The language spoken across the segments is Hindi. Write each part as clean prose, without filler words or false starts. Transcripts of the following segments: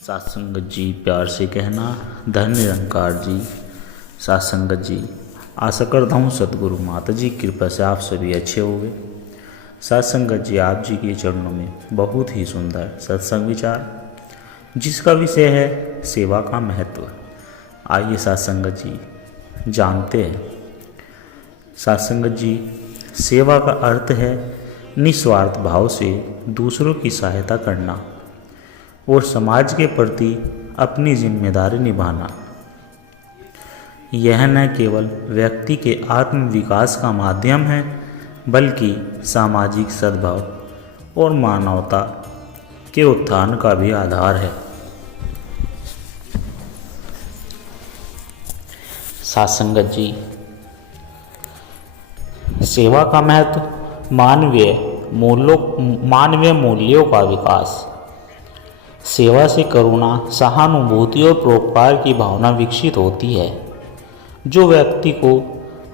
सत्संगत जी, प्यार से कहना धन निरंकार जी। सत्संगत जी, आशा करता हूँ सतगुरु माता जी की कृपा से आप सभी अच्छे होंगे। सत्संगत जी, आप जी के चरणों में बहुत ही सुंदर सत्संग विचार, जिसका विषय है सेवा का महत्व। आइए सत्संगत जी जानते हैं। सत्संगत जी, सेवा का अर्थ है निस्वार्थ भाव से दूसरों की सहायता करना और समाज के प्रति अपनी जिम्मेदारी निभाना। यह न केवल व्यक्ति के आत्म विकास का माध्यम है, बल्कि सामाजिक सद्भाव और मानवता के उत्थान का भी आधार है। सत्संगत जी, सेवा का महत्व मानवीय मूल्यों का विकास। सेवा से करुणा, सहानुभूति और परोपकार की भावना विकसित होती है, जो व्यक्ति को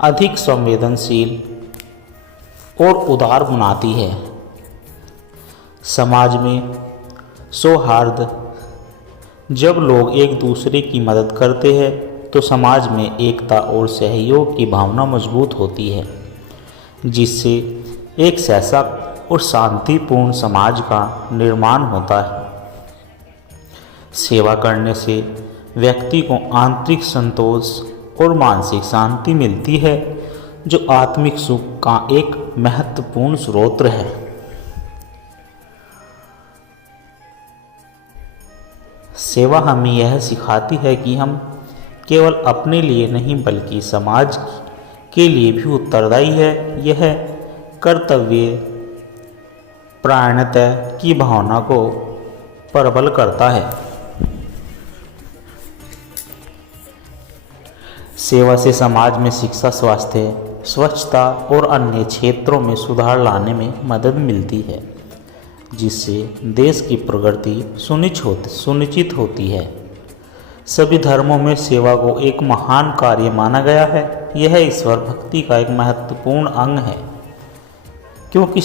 अधिक संवेदनशील और उदार बनाती है। समाज में सौहार्द। जब लोग एक दूसरे की मदद करते हैं तो समाज में एकता और सहयोग की भावना मजबूत होती है, जिससे एक सशक्त और शांतिपूर्ण समाज का निर्माण होता है। सेवा करने से व्यक्ति को आंतरिक संतोष और मानसिक शांति मिलती है, जो आत्मिक सुख का एक महत्वपूर्ण स्रोत है। सेवा हमें यह सिखाती है कि हम केवल अपने लिए नहीं, बल्कि समाज के लिए भी उत्तरदायी है। यह कर्तव्य परायणता की भावना को प्रबल करता है। सेवा से समाज में शिक्षा, स्वास्थ्य, स्वच्छता और अन्य क्षेत्रों में सुधार लाने में मदद मिलती है, जिससे देश की प्रगति सुनिश्चित होती है। सभी धर्मों में सेवा को एक महान कार्य माना गया है। यह ईश्वर भक्ति का एक महत्वपूर्ण अंग है, क्योंकि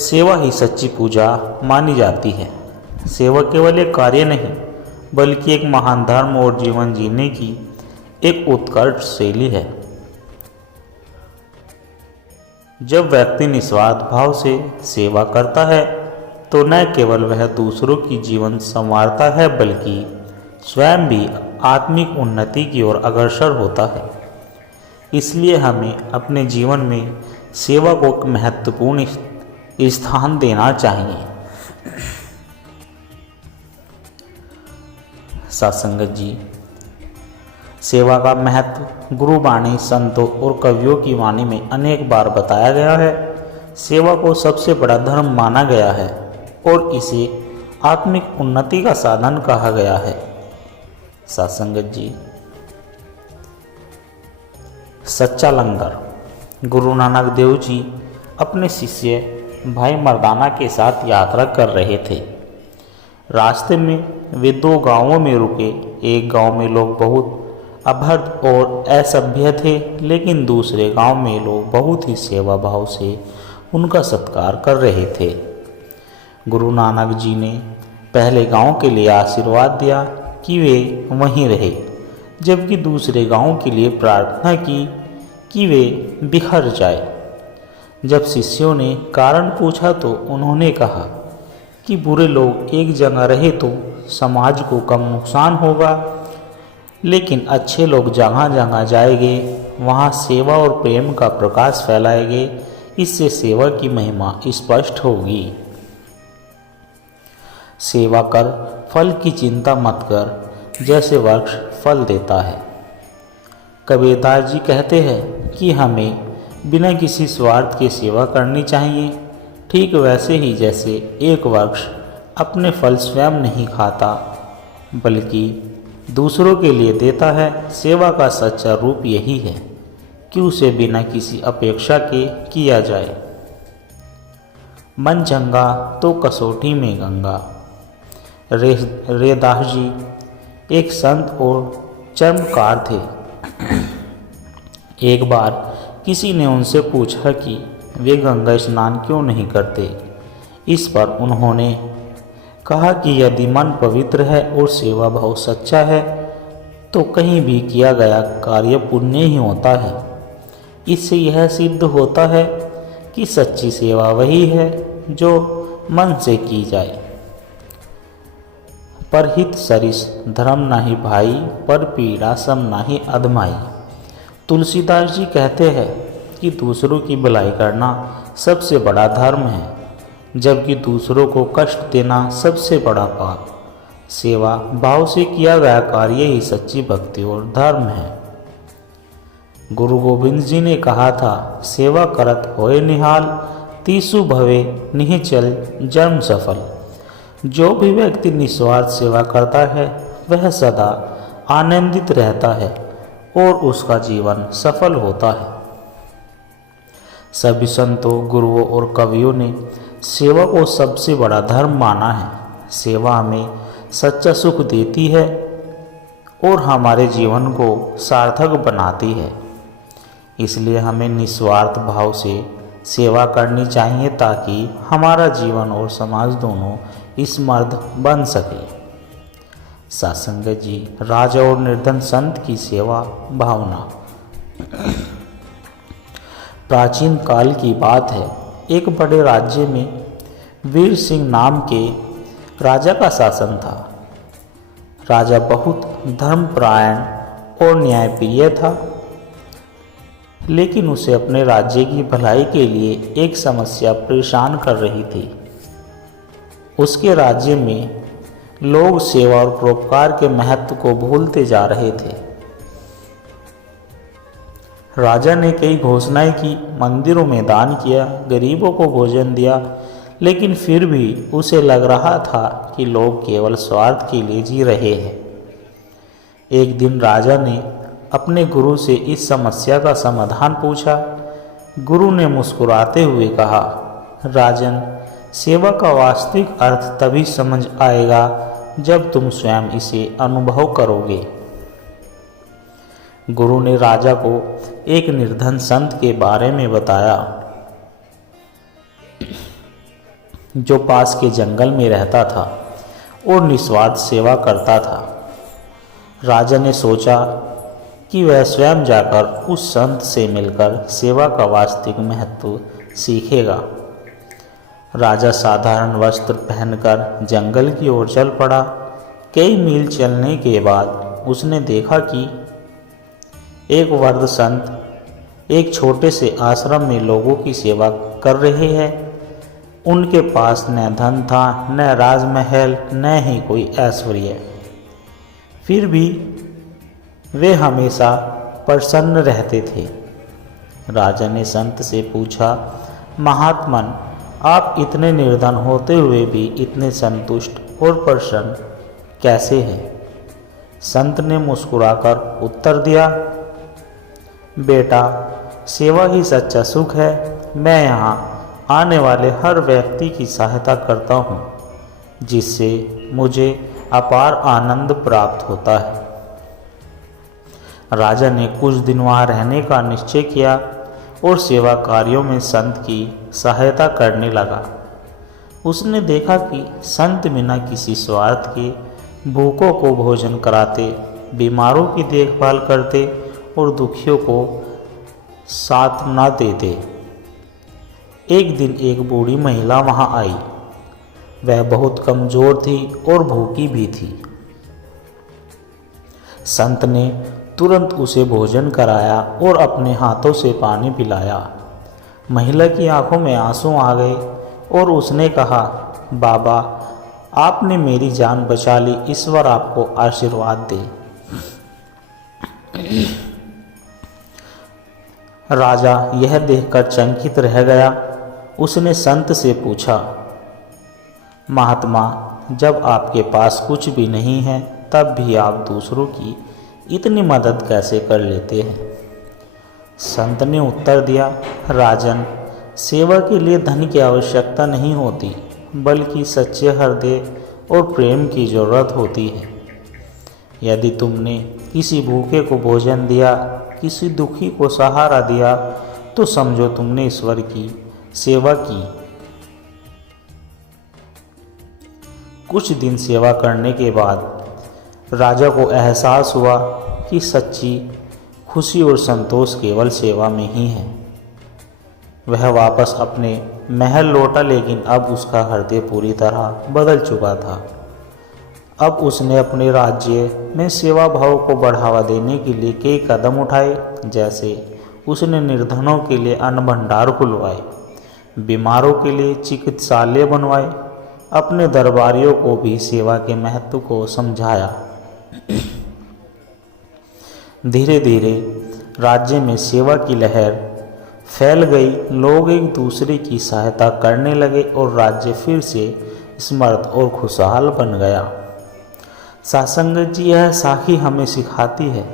सेवा ही सच्ची पूजा मानी जाती है। सेवा केवल एक कार्य नहीं, बल्कि एक महान धर्म और जीवन जीने की एक उत्कृष्ट शैली है। जब व्यक्ति निस्वार्थ भाव से सेवा करता है तो न केवल वह दूसरों की जीवन संवारता है, बल्कि स्वयं भी आत्मिक उन्नति की ओर अग्रसर होता है। इसलिए हमें अपने जीवन में सेवा को एक महत्वपूर्ण स्थान देना चाहिए। सत्संगत जी, सेवा का महत्व गुरु वाणी, संतों और कवियों की वाणी में अनेक बार बताया गया है। सेवा को सबसे बड़ा धर्म माना गया है और इसे आत्मिक उन्नति का साधन कहा गया है। सत्संगत जी, सच्चा लंगर। गुरु नानक देव जी अपने शिष्य भाई मर्दाना के साथ यात्रा कर रहे थे। रास्ते में वे 2 गांवों में रुके। एक गांव में लोग बहुत अभद्र और असभ्य थे, लेकिन दूसरे गांव में लोग बहुत ही सेवा भाव से उनका सत्कार कर रहे थे। गुरु नानक जी ने पहले गांव के लिए आशीर्वाद दिया कि वे वहीं रहे, जबकि दूसरे गांव के लिए प्रार्थना की कि वे बिखर जाए। जब शिष्यों ने कारण पूछा तो उन्होंने कहा कि बुरे लोग एक जगह रहे तो समाज को कम नुकसान होगा, लेकिन अच्छे लोग जहाँ जहाँ जाएंगे वहाँ सेवा और प्रेम का प्रकाश फैलाएंगे। इससे सेवा की महिमा स्पष्ट होगी। सेवा कर, फल की चिंता मत कर, जैसे वृक्ष फल देता है। कबीरदास जी कहते हैं कि हमें बिना किसी स्वार्थ के सेवा करनी चाहिए, ठीक वैसे ही जैसे एक वृक्ष अपने फल स्वयं नहीं खाता, बल्कि दूसरों के लिए देता है। सेवा का सच्चा रूप यही है कि उसे बिना किसी अपेक्षा के किया जाए। मन चंगा तो कसौटी में गंगा। रैदास जी एक संत और चर्मकार थे। एक बार किसी ने उनसे पूछा कि वे गंगा स्नान क्यों नहीं करते। इस पर उन्होंने कहा कि यदि मन पवित्र है और सेवा भाव सच्चा है तो कहीं भी किया गया कार्य पुण्य ही होता है। इससे यह सिद्ध होता है कि सच्ची सेवा वही है जो मन से की जाए। परहित सरिस धर्म नाही भाई, पर पीड़ा सम नाही अधमाई। तुलसीदास जी कहते हैं कि दूसरों की भलाई करना सबसे बड़ा धर्म है, जबकि दूसरों को कष्ट देना सबसे बड़ा पाप। सेवा भाव से किया गया कार्य ही सच्ची भक्ति और धर्म है। गुरु गोविंद जी ने कहा था, सेवा करत होए निहाल, तीसु भवे निश्चल जन्म सफल। जो भी व्यक्ति निस्वार्थ सेवा करता है वह सदा आनंदित रहता है और उसका जीवन सफल होता है। सभी संतों, गुरुओं और कवियों ने सेवा को सबसे बड़ा धर्म माना है। सेवा हमें सच्चा सुख देती है और हमारे जीवन को सार्थक बनाती है। इसलिए हमें निस्वार्थ भाव से सेवा करनी चाहिए ताकि हमारा जीवन और समाज दोनों समृद्ध बन सके। सत्संग जी, राजा और निर्धन संत की सेवा भावना। प्राचीन काल की बात है। एक बड़े राज्य में वीर सिंह नाम के राजा का शासन था। राजा बहुत धर्मपरायण और न्यायप्रिय था, लेकिन उसे अपने राज्य की भलाई के लिए एक समस्या परेशान कर रही थी। उसके राज्य में लोग सेवा और परोपकार के महत्व को भूलते जा रहे थे। राजा ने कई घोषणाएं की, मंदिरों में दान किया, गरीबों को भोजन दिया, लेकिन फिर भी उसे लग रहा था कि लोग केवल स्वार्थ के लिए जी रहे हैं। एक दिन राजा ने अपने गुरु से इस समस्या का समाधान पूछा। गुरु ने मुस्कुराते हुए कहा, राजन, सेवा का वास्तविक अर्थ तभी समझ आएगा जब तुम स्वयं इसे अनुभव करोगे। गुरु ने राजा को एक निर्धन संत के बारे में बताया जो पास के जंगल में रहता था और निस्वार्थ सेवा करता था। राजा ने सोचा कि वह स्वयं जाकर उस संत से मिलकर सेवा का वास्तविक महत्व सीखेगा। राजा साधारण वस्त्र पहनकर जंगल की ओर चल पड़ा। कई मील चलने के बाद उसने देखा कि एक वृद्ध संत एक छोटे से आश्रम में लोगों की सेवा कर रहे हैं। उनके पास न धन था, न राजमहल, न ही कोई ऐश्वर्य। फिर भी वे हमेशा प्रसन्न रहते थे। राजा ने संत से पूछा, महात्मन, आप इतने निर्धन होते हुए भी इतने संतुष्ट और प्रसन्न कैसे हैं? संत ने मुस्कुराकर उत्तर दिया, बेटा, सेवा ही सच्चा सुख है। मैं यहाँ आने वाले हर व्यक्ति की सहायता करता हूँ, जिससे मुझे अपार आनंद प्राप्त होता है। राजा ने कुछ दिन वहाँ रहने का निश्चय किया और सेवा कार्यों में संत की सहायता करने लगा। उसने देखा कि संत बिना किसी स्वार्थ के भूखों को भोजन कराते, बीमारों की देखभाल करते और दुखियों को सांत्वना देते। एक दिन एक बूढ़ी महिला वहाँ आई। वह बहुत कमज़ोर थी और भूखी भी थी। संत ने तुरंत उसे भोजन कराया और अपने हाथों से पानी पिलाया। महिला की आंखों में आंसू आ गए और उसने कहा, बाबा, आपने मेरी जान बचा ली, ईश्वर आपको आशीर्वाद दे। राजा यह देखकर चकित रह गया। उसने संत से पूछा, महात्मा, जब आपके पास कुछ भी नहीं है तब भी आप दूसरों की इतनी मदद कैसे कर लेते हैं? संत ने उत्तर दिया, राजन, सेवा के लिए धन की आवश्यकता नहीं होती, बल्कि सच्चे हृदय और प्रेम की ज़रूरत होती है। यदि तुमने किसी भूखे को भोजन दिया, किसी दुखी को सहारा दिया, तो समझो तुमने ईश्वर की सेवा की। कुछ दिन सेवा करने के बाद राजा को एहसास हुआ कि सच्ची खुशी और संतोष केवल सेवा में ही है। वह वापस अपने महल लौटा, लेकिन अब उसका हृदय पूरी तरह बदल चुका था। अब उसने अपने राज्य में सेवा भाव को बढ़ावा देने के लिए कई कदम उठाए, जैसे उसने निर्धनों के लिए अन्न भंडार खुलवाए, बीमारों के लिए चिकित्सालय बनवाए, अपने दरबारियों को भी सेवा के महत्व को समझाया। धीरे धीरे राज्य में सेवा की लहर फैल गई, लोग एक दूसरे की सहायता करने लगे और राज्य फिर से समृद्ध और खुशहाल बन गया। सासंगत जी, यह साखी हमें सिखाती है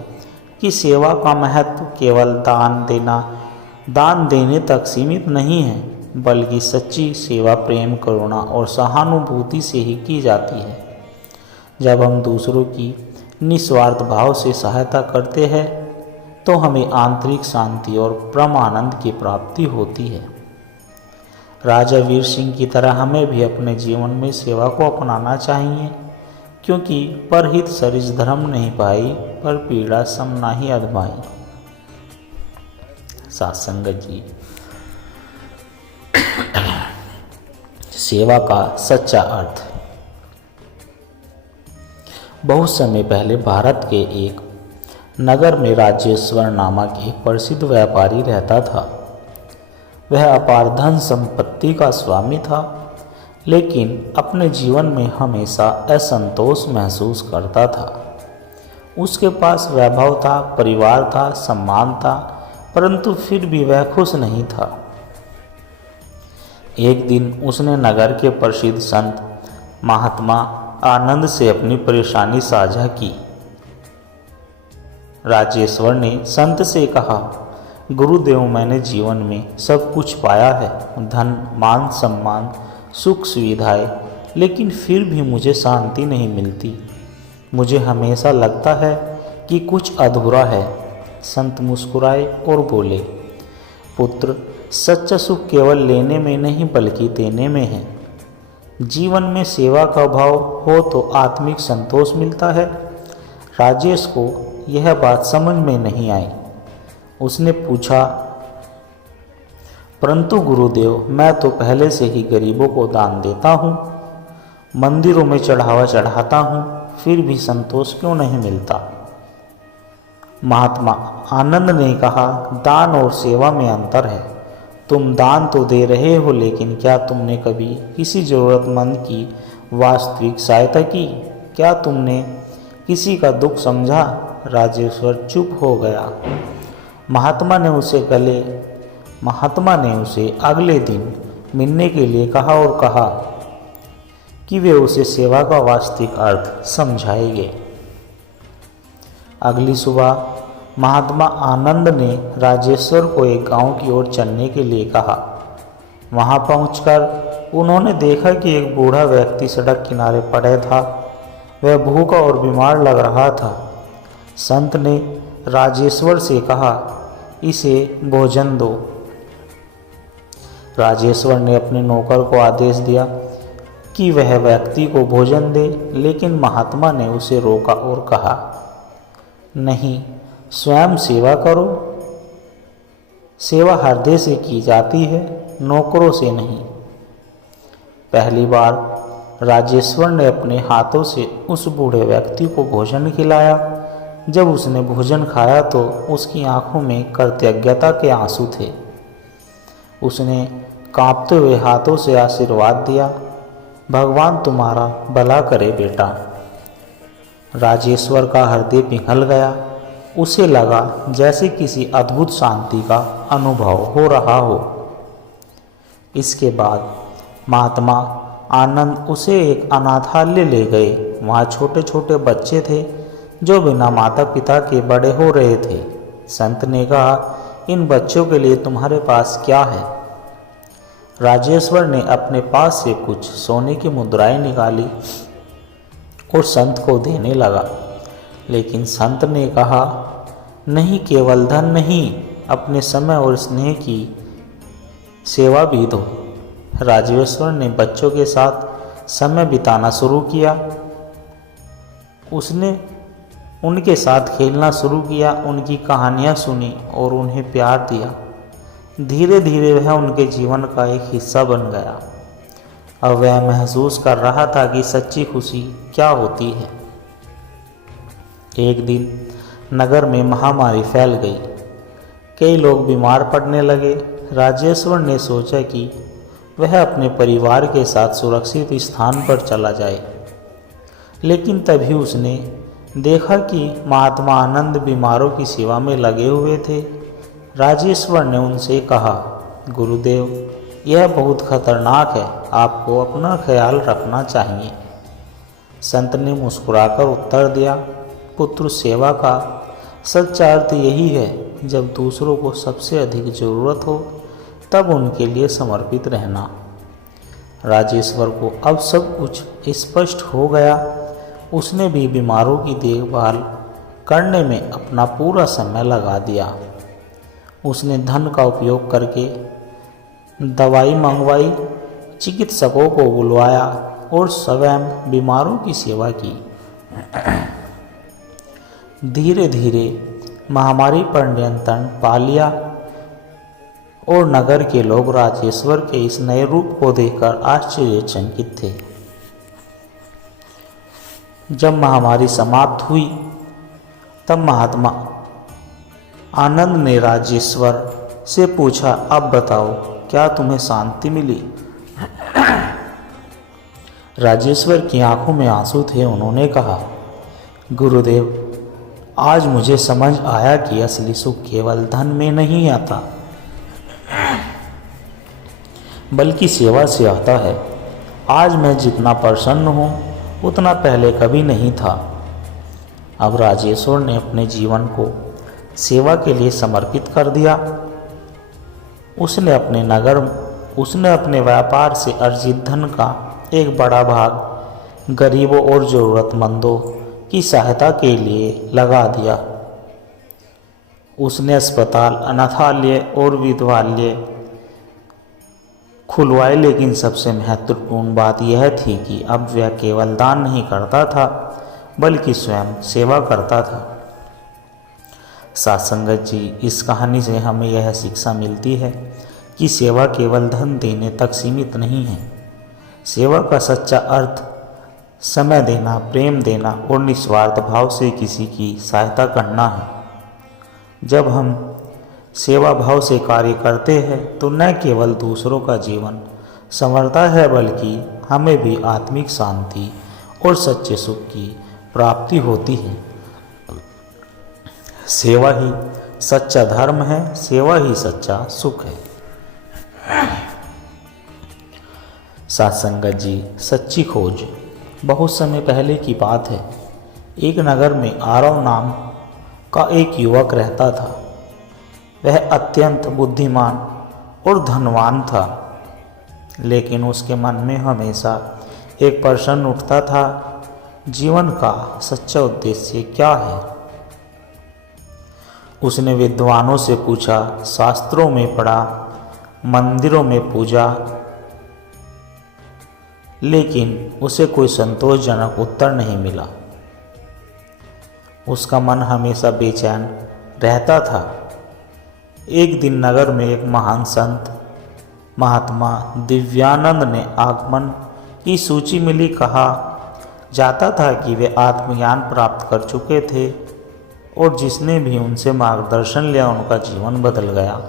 कि सेवा का महत्व केवल दान देने तक सीमित नहीं है, बल्कि सच्ची सेवा प्रेम, करुणा और सहानुभूति से ही की जाती है। जब हम दूसरों की निस्वार्थ भाव से सहायता करते हैं तो हमें आंतरिक शांति और परम आनंद की प्राप्ति होती है। राजा वीर सिंह की तरह हमें भी अपने जीवन में सेवा को अपनाना चाहिए, क्योंकि परहित सरिस धर्म नहीं पाई, पर पीड़ा सम नाही अधमाई। सत्संगत जी, सेवा का सच्चा अर्थ। बहुत समय पहले भारत के एक नगर में राजेश्वर नामक एक प्रसिद्ध व्यापारी रहता था। वह अपार धन संपत्ति का स्वामी था, लेकिन अपने जीवन में हमेशा असंतोष महसूस करता था। उसके पास वैभव था, परिवार था, सम्मान था, परंतु फिर भी वह खुश नहीं था। एक दिन उसने नगर के प्रसिद्ध संत महात्मा आनंद से अपनी परेशानी साझा की। राजेश्वर ने संत से कहा, गुरुदेव, मैंने जीवन में सब कुछ पाया है, धन, मान, सम्मान, सुख सुविधाएं, लेकिन फिर भी मुझे शांति नहीं मिलती। मुझे हमेशा लगता है कि कुछ अधूरा है। संत मुस्कुराए और बोले, पुत्र, सच्चा सुख केवल लेने में नहीं बल्कि देने में है। जीवन में सेवा का भाव हो तो आत्मिक संतोष मिलता है। राजेश को यह बात समझ में नहीं आई। उसने पूछा, परंतु गुरुदेव, मैं तो पहले से ही गरीबों को दान देता हूँ, मंदिरों में चढ़ावा चढ़ाता हूँ, फिर भी संतोष क्यों नहीं मिलता? महात्मा आनंद ने कहा, दान और सेवा में अंतर है। तुम दान तो दे रहे हो, लेकिन क्या तुमने कभी किसी ज़रूरतमंद की वास्तविक सहायता की? क्या तुमने किसी का दुख समझा? राजेश्वर चुप हो गया। महात्मा ने उसे अगले दिन मिलने के लिए कहा और कहा कि वे उसे सेवा का वास्तविक अर्थ समझाएंगे। अगली सुबह महात्मा आनंद ने राजेश्वर को एक गांव की ओर चलने के लिए कहा। वहां पहुंचकर उन्होंने देखा कि एक बूढ़ा व्यक्ति सड़क किनारे पड़ा था। वह भूखा और बीमार लग रहा था। संत ने राजेश्वर से कहा, इसे भोजन दो। राजेश्वर ने अपने नौकर को आदेश दिया कि वह व्यक्ति को भोजन दे, लेकिन महात्मा ने उसे रोका और कहा, नहीं, स्वयं सेवा करो। सेवा हृदय से की जाती है, नौकरों से नहीं। पहली बार राजेश्वर ने अपने हाथों से उस बूढ़े व्यक्ति को भोजन खिलाया। जब उसने भोजन खाया तो उसकी आंखों में कृतज्ञता के आंसू थे। उसने कांपते हुए हाथों से आशीर्वाद दिया, भगवान तुम्हारा भला करे बेटा। राजेश्वर का हृदय पिघल गया। उसे लगा जैसे किसी अद्भुत शांति का अनुभव हो रहा हो। इसके बाद महात्मा आनंद उसे एक अनाथालय ले गए। वहाँ छोटे छोटे बच्चे थे जो बिना माता पिता के बड़े हो रहे थे। संत ने कहा, इन बच्चों के लिए तुम्हारे पास क्या है? राजेश्वर ने अपने पास से कुछ सोने की मुद्राएं निकाली और संत को देने लगा। लेकिन संत ने कहा, नहीं, केवल धन नहीं, अपने समय और स्नेह की सेवा भी दो। राजेश्वर ने बच्चों के साथ समय बिताना शुरू किया। उसने उनके साथ खेलना शुरू किया, उनकी कहानियाँ सुनी और उन्हें प्यार दिया। धीरे धीरे वह उनके जीवन का एक हिस्सा बन गया। अब वह महसूस कर रहा था कि सच्ची खुशी क्या होती है। एक दिन नगर में महामारी फैल गई। कई लोग बीमार पड़ने लगे। राजेश्वर ने सोचा कि वह अपने परिवार के साथ सुरक्षित स्थान पर चला जाए, लेकिन तभी उसने देखा कि महात्मा आनंद बीमारों की सेवा में लगे हुए थे। राजेश्वर ने उनसे कहा, गुरुदेव, यह बहुत खतरनाक है, आपको अपना ख्याल रखना चाहिए। संत ने मुस्कुराकर उत्तर दिया, पुत्र, सेवा का सच्चा अर्थ यही है, जब दूसरों को सबसे अधिक ज़रूरत हो तब उनके लिए समर्पित रहना। राजेश्वर को अब सब कुछ स्पष्ट हो गया। उसने भी बीमारों की देखभाल करने में अपना पूरा समय लगा दिया। उसने धन का उपयोग करके दवाई मंगवाई, चिकित्सकों को बुलवाया और स्वयं बीमारों की सेवा की। धीरे धीरे महामारी पर नियंत्रण पा लिया और नगर के लोग राजेश्वर के इस नए रूप को देखकर आश्चर्यचकित थे। जब महामारी समाप्त हुई तब महात्मा आनंद ने राजेश्वर से पूछा, अब बताओ, क्या तुम्हें शांति मिली? राजेश्वर की आंखों में आंसू थे। उन्होंने कहा, गुरुदेव, आज मुझे समझ आया कि असली सुख केवल धन में नहीं आता, बल्कि सेवा से आता है। आज मैं जितना प्रसन्न हूँ उतना पहले कभी नहीं था। अब राजेश्वर ने अपने जीवन को सेवा के लिए समर्पित कर दिया। उसने अपने व्यापार से अर्जित धन का एक बड़ा भाग गरीबों और ज़रूरतमंदों की सहायता के लिए लगा दिया। उसने अस्पताल, अनाथालय और विधवालय खुलवाए, लेकिन सबसे महत्वपूर्ण बात यह थी कि अब वह केवल दान नहीं करता था, बल्कि स्वयं सेवा करता था। साधुसंगत जी, इस कहानी से हमें यह शिक्षा मिलती है कि सेवा केवल धन देने तक सीमित नहीं है। सेवा का सच्चा अर्थ समय देना, प्रेम देना और निस्वार्थ भाव से किसी की सहायता करना है। जब हम सेवा भाव से कार्य करते हैं तो न केवल दूसरों का जीवन संवरता है, बल्कि हमें भी आत्मिक शांति और सच्चे सुख की प्राप्ति होती है। सेवा ही सच्चा धर्म है, सेवा ही सच्चा सुख है। साधुसंगत जी, सच्ची खोज। बहुत समय पहले की बात है। एक नगर में आरव नाम का एक युवक रहता था। वह अत्यंत बुद्धिमान और धनवान था, लेकिन उसके मन में हमेशा एक प्रश्न उठता था, जीवन का सच्चा उद्देश्य क्या है? उसने विद्वानों से पूछा, शास्त्रों में पढ़ा, मंदिरों में पूजा, लेकिन उसे कोई संतोषजनक उत्तर नहीं मिला। उसका मन हमेशा बेचैन रहता था। एक दिन नगर में एक महान संत महात्मा दिव्यानंद ने आगमन की सूची मिली। कहा जाता था कि वे आत्मज्ञान प्राप्त कर चुके थे और जिसने भी उनसे मार्गदर्शन लिया उनका जीवन बदल गया।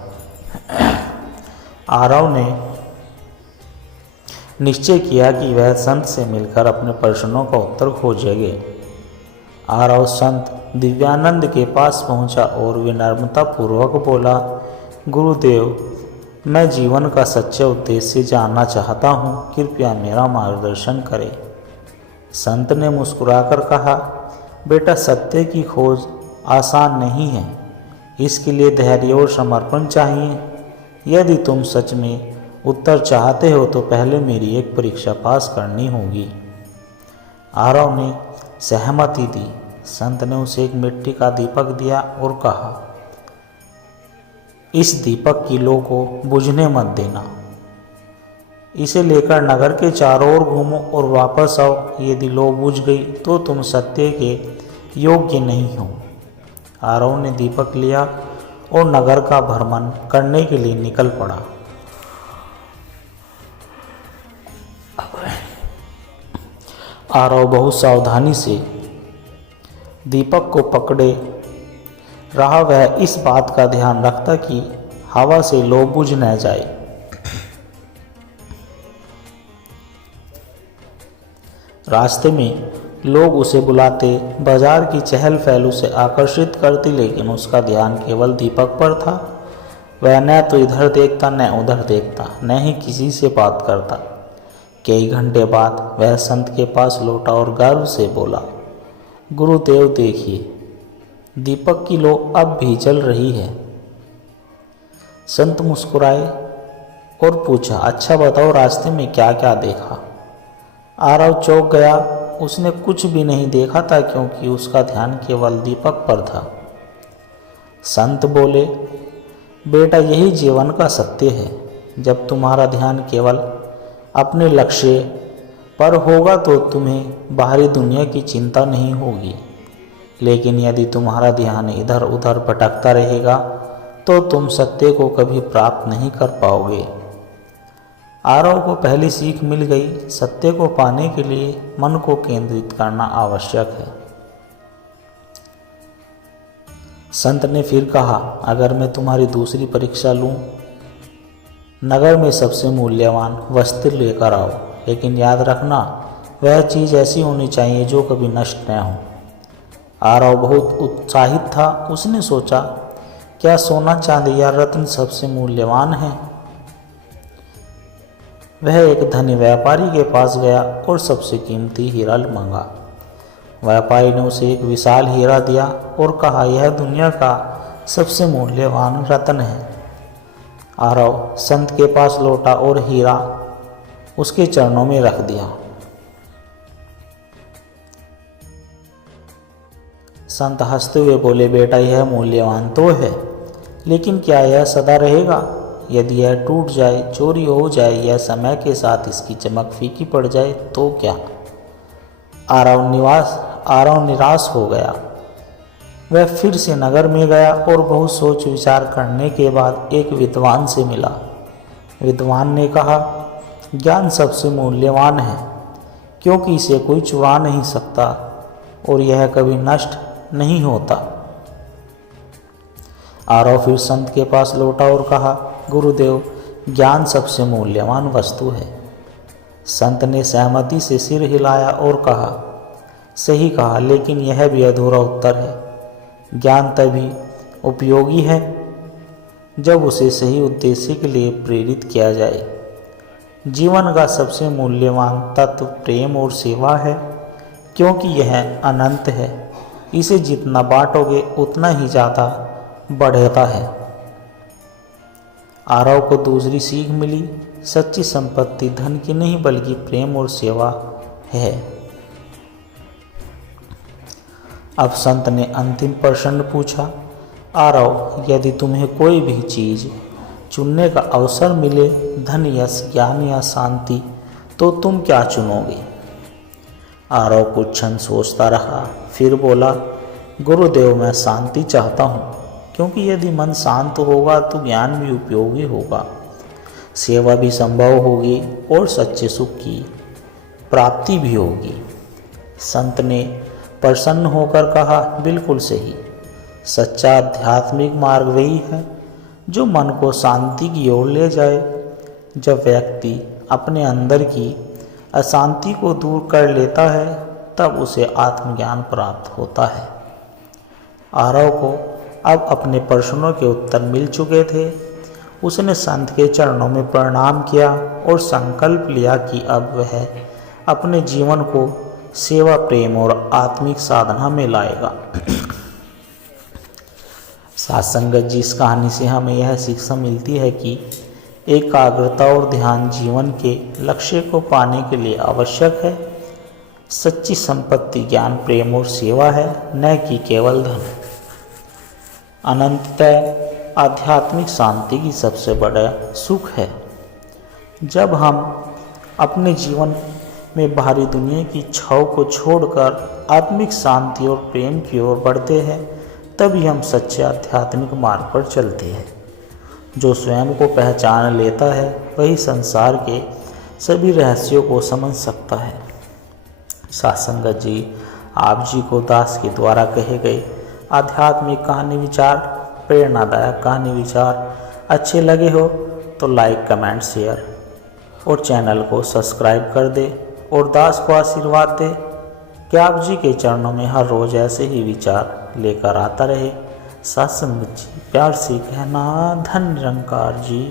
आरव ने निश्चय किया कि वह संत से मिलकर अपने प्रश्नों का उत्तर खोजेंगे। आरव संत दिव्यानंद के पास पहुंचा और विनम्रता पूर्वक बोला, गुरुदेव, मैं जीवन का सच्चा उद्देश्य जानना चाहता हूँ, कृपया मेरा मार्गदर्शन करें। संत ने मुस्कुराकर कहा, बेटा, सत्य की खोज आसान नहीं है, इसके लिए धैर्य और समर्पण चाहिए। यदि तुम सच में उत्तर चाहते हो तो पहले मेरी एक परीक्षा पास करनी होगी। आरव ने सहमति दी। संत ने उसे एक मिट्टी का दीपक दिया और कहा, इस दीपक की लौ को बुझने मत देना। इसे लेकर नगर के चारों ओर घूमो और वापस आओ। यदि लो बुझ गई तो तुम सत्य के योग्य नहीं हो। आरव ने दीपक लिया और नगर का भ्रमण करने के लिए निकल पड़ा। आरव बहुत सावधानी से दीपक को पकड़े रहा। वह इस बात का ध्यान रखता कि हवा से लो बुझ न जाए। रास्ते में लोग उसे बुलाते, बाजार की चहल पहल उसे आकर्षित करती, लेकिन उसका ध्यान केवल दीपक पर था। वह न तो इधर देखता न उधर देखता, न ही किसी से बात करता। कई घंटे बाद वह संत के पास लौटा और गर्व से बोला, गुरुदेव देखिए, दीपक की लो अब भी जल रही है। संत मुस्कुराए और पूछा, अच्छा बताओ, रास्ते में क्या क्या देखा? आरव चौंक गया। उसने कुछ भी नहीं देखा था, क्योंकि उसका ध्यान केवल दीपक पर था। संत बोले, बेटा, यही जीवन का सत्य है। जब तुम्हारा ध्यान केवल अपने लक्ष्य पर होगा तो तुम्हें बाहरी दुनिया की चिंता नहीं होगी, लेकिन यदि तुम्हारा ध्यान इधर उधर भटकता रहेगा तो तुम सत्य को कभी प्राप्त नहीं कर पाओगे। आरव को पहली सीख मिल गई, सत्य को पाने के लिए मन को केंद्रित करना आवश्यक है। संत ने फिर कहा, अगर मैं तुम्हारी दूसरी परीक्षा लूं, नगर में सबसे मूल्यवान वस्त्र लेकर आओ, लेकिन याद रखना वह चीज़ ऐसी होनी चाहिए जो कभी नष्ट न हो। आरव बहुत उत्साहित था। उसने सोचा, क्या सोना चांदी या रत्न सबसे मूल्यवान है? वह एक धनी व्यापारी के पास गया और सबसे कीमती हीरा मांगा। व्यापारी ने उसे एक विशाल हीरा दिया और कहा, यह दुनिया का सबसे मूल्यवान रत्न है। आरव संत के पास लौटा और हीरा उसके चरणों में रख दिया। संत हंसते हुए बोले, बेटा, यह मूल्यवान तो है, लेकिन क्या यह सदा रहेगा? यदि यह टूट जाए, चोरी हो जाए या समय के साथ इसकी चमक फीकी पड़ जाए तो क्या? आरव निराश हो गया। वह फिर से नगर में गया और बहुत सोच विचार करने के बाद एक विद्वान से मिला। विद्वान ने कहा, ज्ञान सबसे मूल्यवान है, क्योंकि इसे कोई चुरा नहीं सकता और यह कभी नष्ट नहीं होता। आरव फिर संत के पास लौटा और कहा, गुरुदेव, ज्ञान सबसे मूल्यवान वस्तु है। संत ने सहमति से सिर हिलाया और कहा, सही कहा, लेकिन यह भी अधूरा उत्तर है। ज्ञान तभी उपयोगी है जब उसे सही उद्देश्य के लिए प्रेरित किया जाए। जीवन का सबसे मूल्यवान तत्व प्रेम और सेवा है, क्योंकि यह अनंत है। इसे जितना बांटोगे उतना ही ज़्यादा बढ़ता है। आरव को दूसरी सीख मिली, सच्ची संपत्ति धन की नहीं बल्कि प्रेम और सेवा है। अब संत ने अंतिम प्रश्न पूछा, आरव, यदि तुम्हें कोई भी चीज़ चुनने का अवसर मिले, धन, यश, ज्ञान या शांति, तो तुम क्या चुनोगे? आरव कुछ क्षण सोचता रहा, फिर बोला, गुरुदेव, मैं शांति चाहता हूँ, क्योंकि यदि मन शांत होगा तो ज्ञान भी उपयोगी होगा, सेवा भी संभव होगी और सच्चे सुख की प्राप्ति भी होगी। संत ने प्रसन्न होकर कहा, बिल्कुल सही। सच्चा आध्यात्मिक मार्ग वही है जो मन को शांति की ओर ले जाए। जब व्यक्ति अपने अंदर की अशांति को दूर कर लेता है, तब उसे आत्मज्ञान प्राप्त होता है। आरव को अब अपने प्रश्नों के उत्तर मिल चुके थे। उसने संत के चरणों में प्रणाम किया और संकल्प लिया कि अब वह अपने जीवन को सेवा, प्रेम और आत्मिक साधना में लाएगा। साथ संगत जी, इस कहानी से हमें यह शिक्षा मिलती है कि एकाग्रता और ध्यान जीवन के लक्ष्य को पाने के लिए आवश्यक है। सच्ची संपत्ति ज्ञान, प्रेम और सेवा है, न कि केवल धन। अनंततः आध्यात्मिक शांति की सबसे बड़ा सुख है। जब हम अपने जीवन में बाहरी दुनिया की छाव को छोड़कर आत्मिक शांति और प्रेम की ओर बढ़ते हैं, तभी हम सच्चे आध्यात्मिक मार्ग पर चलते हैं। जो स्वयं को पहचान लेता है वही संसार के सभी रहस्यों को समझ सकता है। सत्संगत जी, आप जी को दास के द्वारा कहे गए आध्यात्मिक कहानी विचार, प्रेरणादायक कहानी विचार अच्छे लगे हो तो लाइक, कमेंट, शेयर और चैनल को सब्सक्राइब कर दे और दास को आशीर्वाद दे कि आप जी के चरणों में हर रोज़ ऐसे ही विचार लेकर आता रहे। सत्संगत जी, प्यार से कहना, धन निरंकार जी।